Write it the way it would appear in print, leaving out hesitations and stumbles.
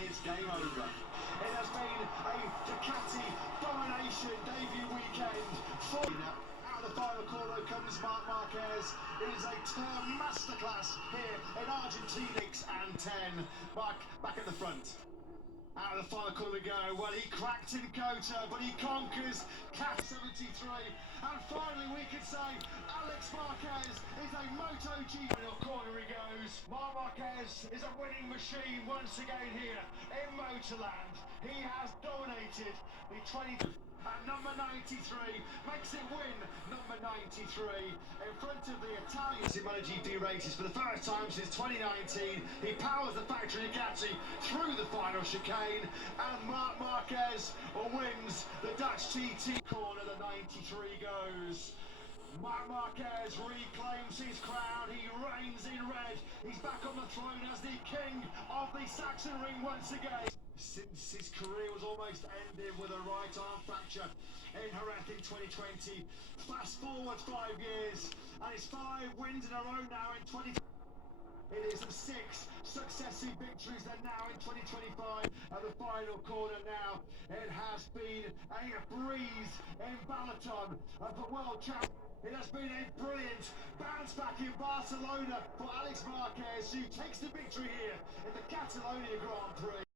it's game over. It has been a Ducati domination debut weekend. Out of the final corner comes Marquez. It is a turn masterclass here in Argentina. 6 and 10. Marc back at the front. Out of the final corner we go. Well, he cracked in Kota, but he conquers Cat 73. And finally, we can say Alex Marquez is a MotoGP. Corner he goes. Marquez is a winning machine once again here in Motorland. He has dominated the 20. At number 93, makes it win number 93 in front of the Italians in MotoGP races for the first time since 2019. He powers the factory Ducati through the final chicane, and Marc Marquez wins the Dutch TT corner. The 93 goes. Marc Marquez reclaims his crown. He reigns in red. He's back on the throne as the king of the Saxon ring once again. Since his career was almost ended with a right arm fracture in Jerez in 2020. Fast forward 5 years, and it's 5 wins in a row now in 20. It is 6 successive victories then now in 2025 at the final corner now. It has been a breeze in Balaton for world champion. It has been a brilliant bounce back in Barcelona for Alex Marquez, who takes the victory here in the Catalonia Grand Prix.